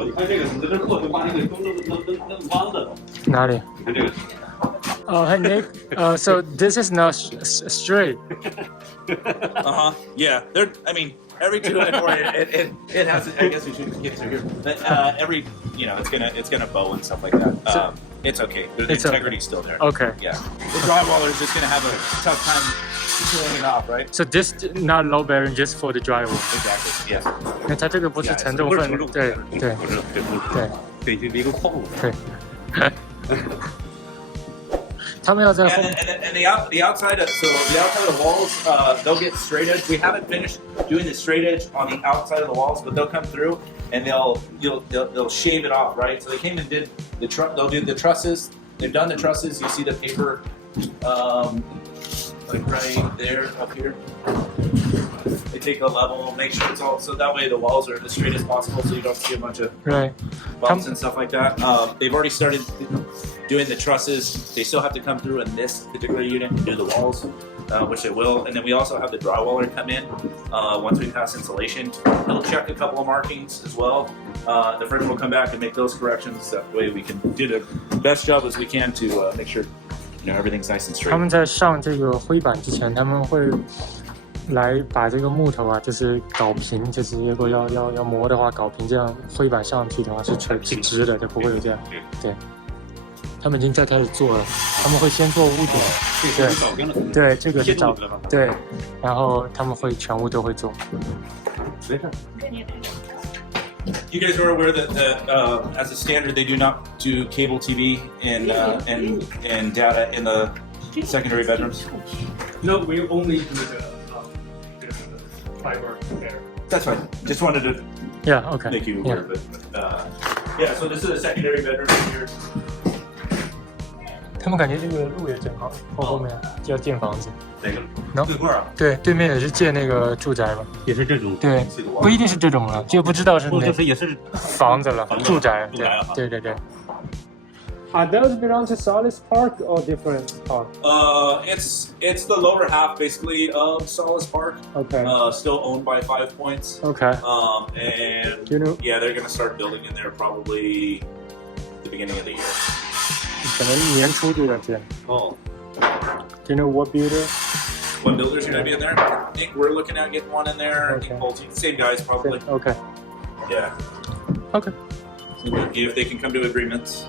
后你看这个怎么跟破就把那个都弄弯了都。哪里？你看这个。Oh, hey Nick. So this is not straight. Yeah. I mean, every 2x4, it has. I guess we should get through here. But every, it's gonna bow and stuff like that. It's okay. The integrity's still there. Okay. Yeah. The drywaller is just gonna have a tough time peeling it off, right? So this not low bearing, just for the drywall. Exactly. Yeah. 因为它这个不是承重份，对。对，就是一个矿物。对。他们要在后。And the outside of the walls, they'll get straight edge. We haven't finished doing the straight edge on the outside of the walls, but they'll come through and they'll shave it off, right? So they came and did they'll do the trusses. They've done the trusses. You see the paper, like right there up here. They take a level, make sure it's all so that way the walls are as straight as possible, so you don't see a bunch of bumps and stuff like that. They've already started doing the trusses. They still have to come through in this particular unit and do the walls, which they will. And then we also have the drywaller come in once we pass insulation. He'll check a couple of markings as well. The firm will come back and make those corrections. That way we can do the best job as we can to make sure everything's nice and straight. 他们在上这个灰板之前，他们会来把这个木头啊，就是搞平，就是如果要磨的话，搞平，这样灰板上去的话是直的，就不会有这样。对。他们已经在开始做了，他们会先做屋顶，对，这个是早，对，然后他们会全屋都会做。没事。You guys are aware that as a standard, they do not do cable TV and data in the secondary bedrooms. No, we only do the fiber there. That's fine. Just wanted to okay. make you aware of it. Yeah, so this is a secondary bedroom here. 他们感觉这个路也正好，后面就要建房子。哪个？对面啊？对，对面也是建那个住宅嘛。也是这种。对，不一定是这种了，就不知道是哪。就是也是房子了，住宅。对。Are those belong to Solace Park or different park? It's the lower half basically of Solace Park. Okay. Still owned by 5 Points. Okay. And they're gonna start building in there probably the beginning of the year. 可能年初就要建。Oh. Do you know what builder? What builders are gonna be in there? I think we're looking at getting one in there. Okay. I think Pulte, same guys probably. Okay. Yeah. Okay. If they can come to agreements.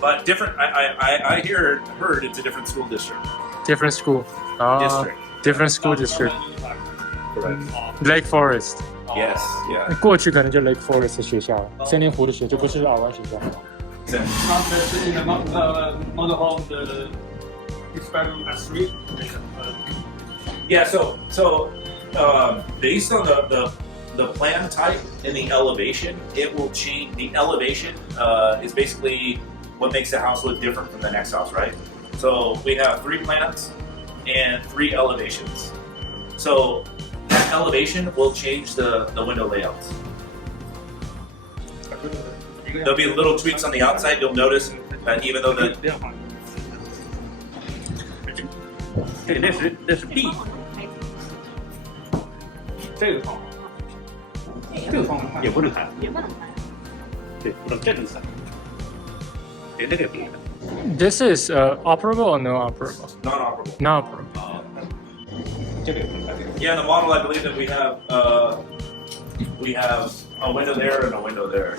But different. I heard it's a different school district. Different school. District. Different school district. Correct. Lake Forest. Yes. Yeah. 过去可能就 Lake Forest 学校了，森林湖的学就不是尔湾学校。in the mother home, the experiment at 3. Yeah. So based on the plan type and the elevation, it will change. The elevation is basically what makes the house look different from the next house, right? So we have 3 plans and 3 elevations. So that elevation will change the window layouts. There'll be little tweaks on the outside. You'll notice that even though the 那是 B， 这个窗，这个窗也不能开，对，不能这种开，对，这个也不能开。This is operable or no operable? non-operable. Not operable. 这个也不能开。Yeah, in the model I believe that we have a window there and a window there.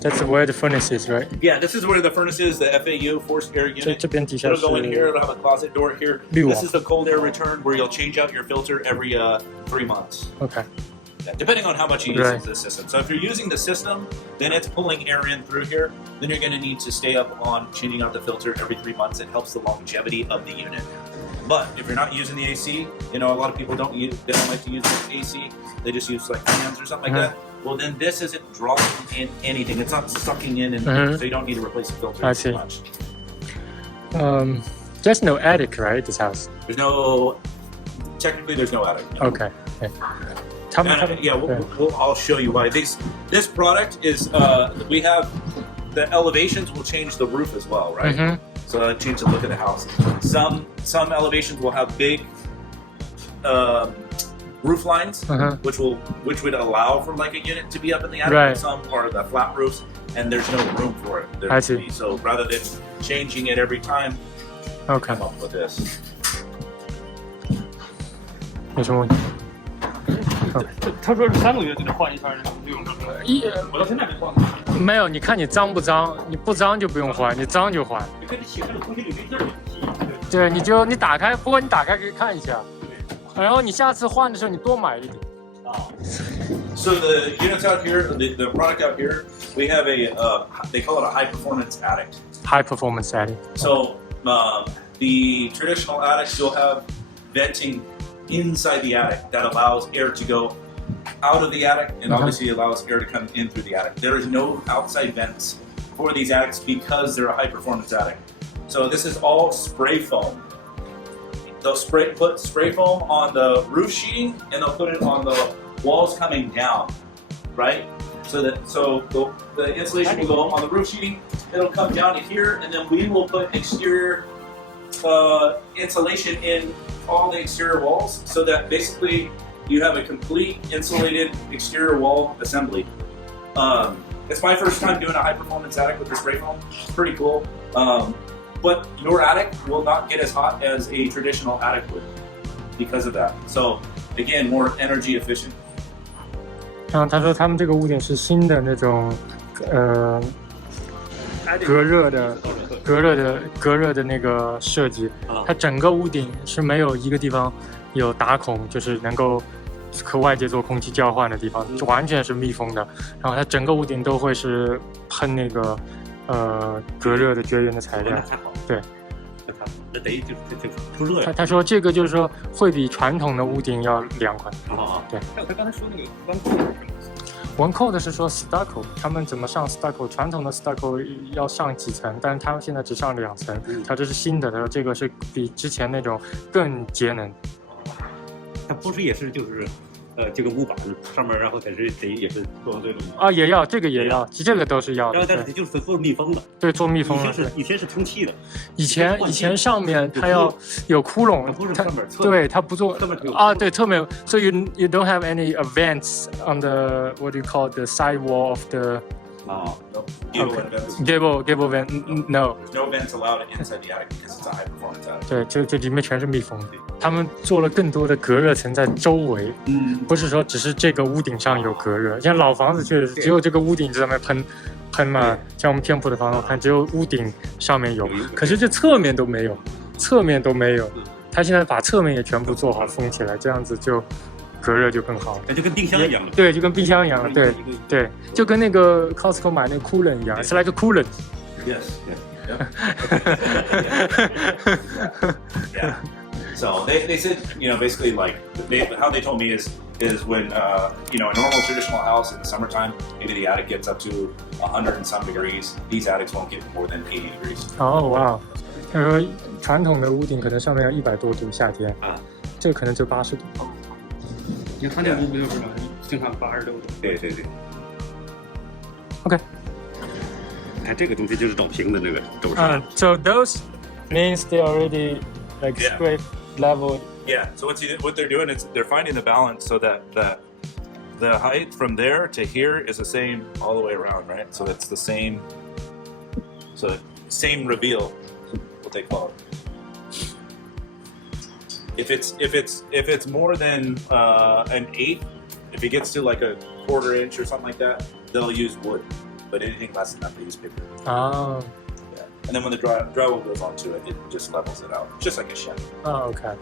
That's where the furnace is, right? Yeah, this is where the furnace is, the FAU forced air unit. 这边底下 It'll 是 go in here. It'll have a closet door here. 滤网。 This is the cold air return where you'll change out your filter every 3 months. Okay. Depending on how much you use the system. So if you're using the system, then it's pulling air in through here. Then you're going to need to stay up on changing out the filter every 3 months. It helps the longevity of the unit. But if you're not using the AC, a lot of people don't like to use the AC. They just use like fans or something like that. Well, then this isn't drawing in anything. It's not sucking in, and so you don't need to replace the filter I much. There's no attic, right? This house. Technically, there's no attic. No. Okay. I'll show you why. This product is we have the elevations will change the roof as well, right? So it'll change the look of the house. Some elevations will have big roof lines, which would allow for like a unit to be up in the attic. Right. Some are the flat roofs, and there's no room for it. I see. So rather than changing it every time, OK， come up with this. 没什么问题。他说是3个月就得换一圈游泳池，我到现在没换过。没有，你看你脏不脏？你不脏就不用换，你脏就换。你跟你洗开了空气滤杯劲儿提。对，你打开，不过你打开可以看一下，然后你下次换的时候你多买一点。So the units out here, the product out here, we have they call it a high performance attic. High performance attic. So the traditional attics, you'll have venting inside the attic that allows air to go out of the attic and obviously allows air to come in through the attic. There is no outside vents for these attics because they're a high performance attic. So this is all spray foam. They'll put spray foam on the roof sheeting and they'll put it on the walls coming down, right? So the insulation will go on the roof sheeting, it'll come down to here, and then we will put exterior insulation in all the exterior walls so that basically you have a complete insulated exterior wall assembly. It's my first time doing a high performance attic with the spray foam. It's pretty cool. But your attic will not get as hot as a traditional attic would because of that. So again, more energy efficient. 然后他说他们这个屋顶是新的那种隔热的那个设计，它整个屋顶是没有一个地方有打孔，就是能够和外界做空气交换的地方，完全是密封的。然后它整个屋顶都会是喷那个隔热的绝缘的材料。对，那等于就出热呀。他说这个就是说会比传统的屋顶要凉快。对。还有他刚才说那个弯扣是什么意思？弯扣的是说 stucco， 他们怎么上 stucco？ 传统的 stucco 要上几层，但是他们现在只上2层。他这是新的，他说这个是比之前那种更节能。它不是也是就是这个木板上面，然后它是得也是做成这种啊，也要这个也要，这个都是要的。但是就是做密封的。对，做密封的。以前是充气的。以前上面它要有窟窿，对，它不做啊，对，侧面。So you don't have any vents on the what do you call the side wall of the gable vent? No. There's no vents allowed inside the attic because it's a high performance attic. 对，这里面全是密封的。他们做了更多的隔热层在周围，不是说只是这个屋顶上有隔热。像老房子确实只有这个屋顶上面喷嘛，像我们天普的房子看只有屋顶上面有，可是这侧面都没有。他现在把侧面也全部做好封起来，这样子就隔热就更好。就跟冰箱一样了。对，就跟冰箱一样了。对，就跟那个 Costco 买那个 coolant 一样 ，It's like a coolant. Yes. Yeah. So they said, basically like how they told me is when a normal traditional house in the summertime, maybe the attic gets up to 100 and some degrees. These attics won't get more than 80 degrees. 哦，哇！他说传统的屋顶可能上面要100多度夏天啊，这个可能就80度。你看这屋不就是吗？经常86度。对。OK。看这个东西就是陡平的那个陡上。So those means they already like scrape level. Yeah. So what they're doing is they're finding the balance so that the height from there to here is the same all the way around, right? So it's the same. So same reveal, what they call it. If it's more than an eighth, if it gets to like a quarter inch or something like that, they'll use wood. But anything less than that, they use paper. Oh. Yeah. And then when the drywall goes onto it, it just levels it out, just like a shed. Oh, okay.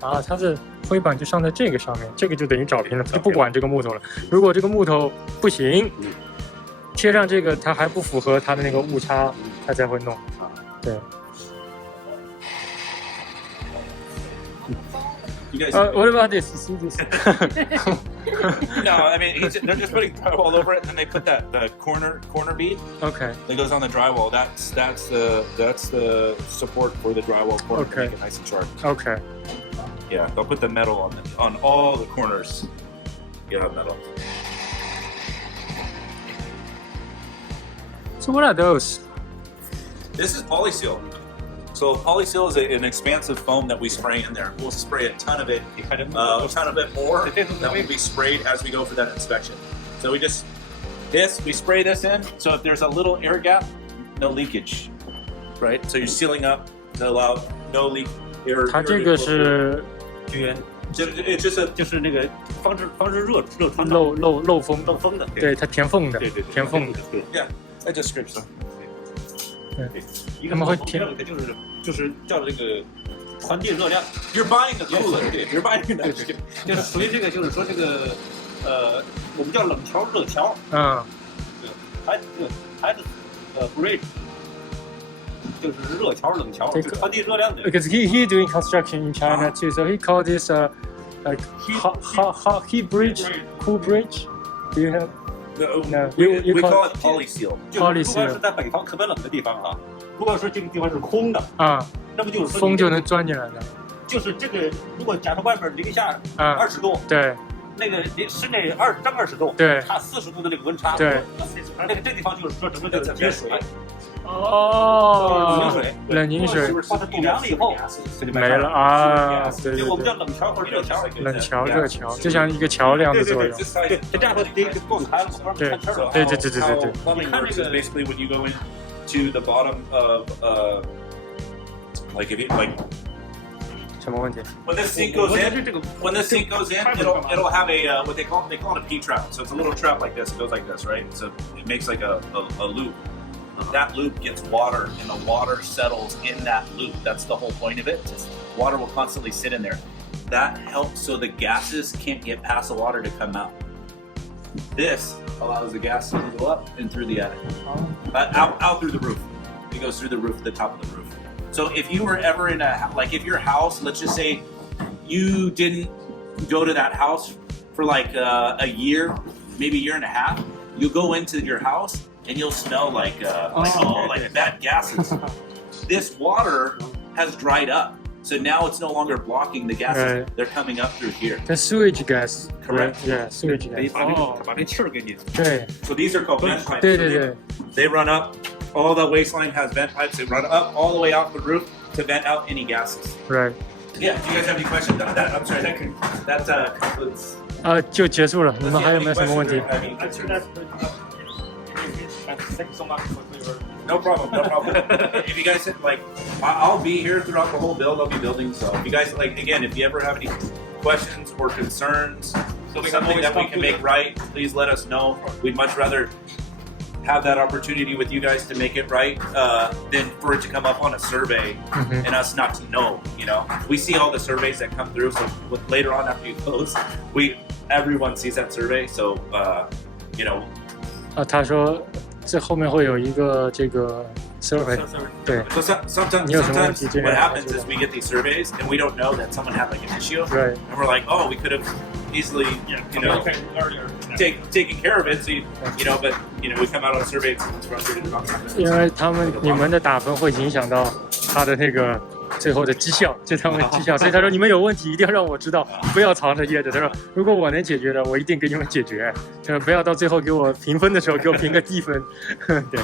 它是灰板就上在这个上面，这个就等于找平了，就不管这个木头了。如果这个木头不行，贴上这个它还不符合它的那个误差，它才会弄。对。What about this? You see this? No, I mean they're just putting drywall over it, and then they put the corner bead. Okay. That goes on the drywall. That's the support for the drywall corner to make it nice and sharp. Okay. Yeah, they'll put the metal on all the corners. You have metal. So what are those? This is polyseal. So aliso is an expansive foam that we spray in there. We'll spray a ton of it more that will be sprayed as we go for that inspection. So we spray this in. So if there's a little air gap, no leakage, right? So you're sealing up to allow no leak air. 它这个是就是那个防止热传导漏风的，对，它填缝的，填缝的。Yeah, that just strips them. 对，一个就是叫这个传递热量。You're buying the coolant. You're buying that. 就是属于这个，就是说这个我们叫冷桥热桥。还是bridge。就是热桥、冷桥，就传递热量的。Because he doing construction in China too, so he called this like hot heat bridge, cool bridge. Do you have? No, we call it polyseal. 不管是在北方特别冷的地方啊，如果说这个地方是空的啊，那么就是说风就能钻进来的。就是这个，如果假设外边零下20度，对，那个室内正20度，对，差40度的那个温差，对，那个这地方就是说整个就接水。哦，冷凝水，把它冻凉了以后没了啊！对对我们叫对，冷桥或者热桥，冷桥、热桥，就像一个桥梁的作用。对，这样说第一个够开了，不然看气儿了。对对对对对对。 Plumbing works is basically when you go into the bottom of like if you like. 什么问题？ When this sink goes in, it'll have a what they call it a P trap. So it's a little trap like this. It goes like this, right? So it makes like a loop. That loop gets water, and the water settles in that loop. That's the whole point of it. Water will constantly sit in there. That helps so the gases can't get past the water to come out. This allows the gas to go up and through the attic, out through the roof. It goes through the roof, the top of the roof. So if you were ever in if your house, let's just say you didn't go to that house for like a year, maybe a year and a half, you'll go into your house and you'll smell like bad gases. This water has dried up. So now it's no longer blocking the gases. Right. They're coming up through here. The sewage gas. Correct. Yeah, sewage gas. 把这气儿给你。对 So these are called vent pipes. 对对对。 They run up. All the waistline has vent pipes. They run up all the way out the roof to vent out any gases. Right. Yeah. Do you guys have any questions on that? I'm sorry. That concludes. 就结束了。你们还有没有什么问题？ Thank you so much for your. No problem. No problem. If you guys I'll be here throughout the whole build. I'll be building. So if you guys again, if you ever have any questions or concerns, something that we can make right, please let us know. We'd much rather have that opportunity with you guys to make it right than for it to come up on a survey and us not to know. You know, we see all the surveys that come through. So later on after you close, everyone sees that survey. So you know. 他说这后面会有一个这个 survey， 对。 So sometimes what happens is we get these surveys and we don't know that someone had like an issue, Right. and we're like, oh, we could have easily, taken care of it. So but we come out on a survey, it's frustrated about something. 因为你们的打分会影响到他的那个最后的绩效，就他们的绩效，所以他说你们有问题一定要让我知道，不要藏着掖着。他说如果我能解决的，我一定给你们解决。不要到最后给我评分的时候给我评个低分。对。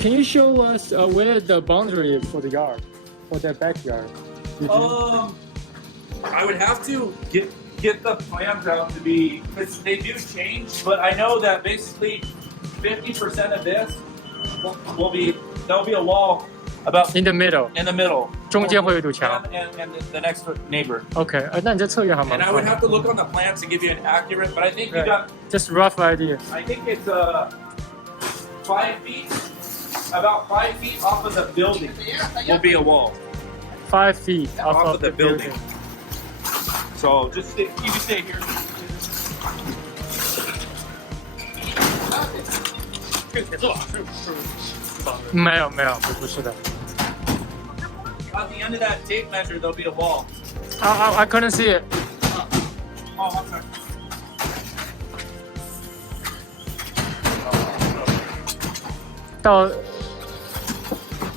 Can you show us where the boundary is for the yard, for the backyard? I would have to get the plans out to be, because they do change, but I know that basically 50% of this there'll be a wall about in the middle. In the middle. 中间会有一堵墙。And the next neighbor. Okay. 那你在测验还蛮 And I would have to look on the plans to give you an accurate, but I think you got just rough idea. I think it's 5 feet. About 5 feet off of the building will be a wall. 5 feet off of the building. So you just stay here. 这个铁丝网是没有，不是的。 At the end of that tape measure, there'll be a wall. I couldn't see it. Oh, I'm sorry.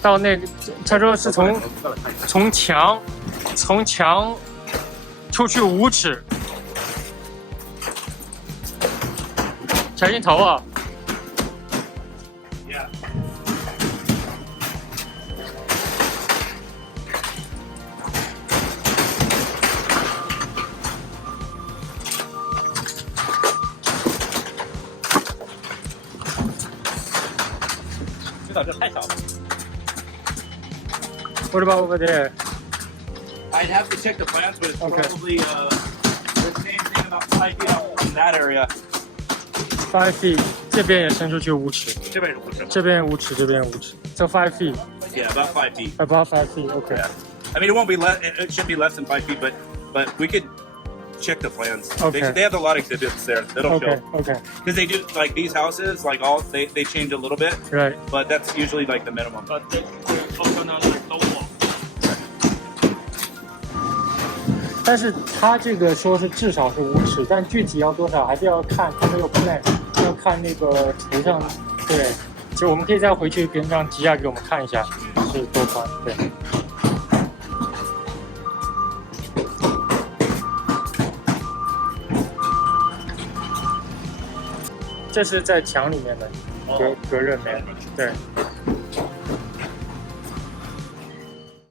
到那个，他说是从墙出去5尺，小心头啊！ Yeah. 道这太小了。What about over there? I'd have to check the plans, but it's Okay. probably the same thing about 5 feet out from that area. 5 feet， 这边也伸出去5尺，这边是5尺，这边5尺，这边5尺。So 5 feet. Yeah, about 5 feet. About 5 feet. Okay. I mean, it won't be less. It should be less than 5 feet, but we could check the plans. Okay. They have a lot of exhibits there. That'll Okay. show. Okay. Because they do like these houses, like they change a little bit, Right. but that's usually like the minimum. But also not like low wall. 但是他这个说是至少是5尺，但具体要多少还是要看他没有 plan， 要看那个图上。对，就我们可以再回去让吉亚给我们看一下是多宽。对。这是在墙里面的隔热棉，对。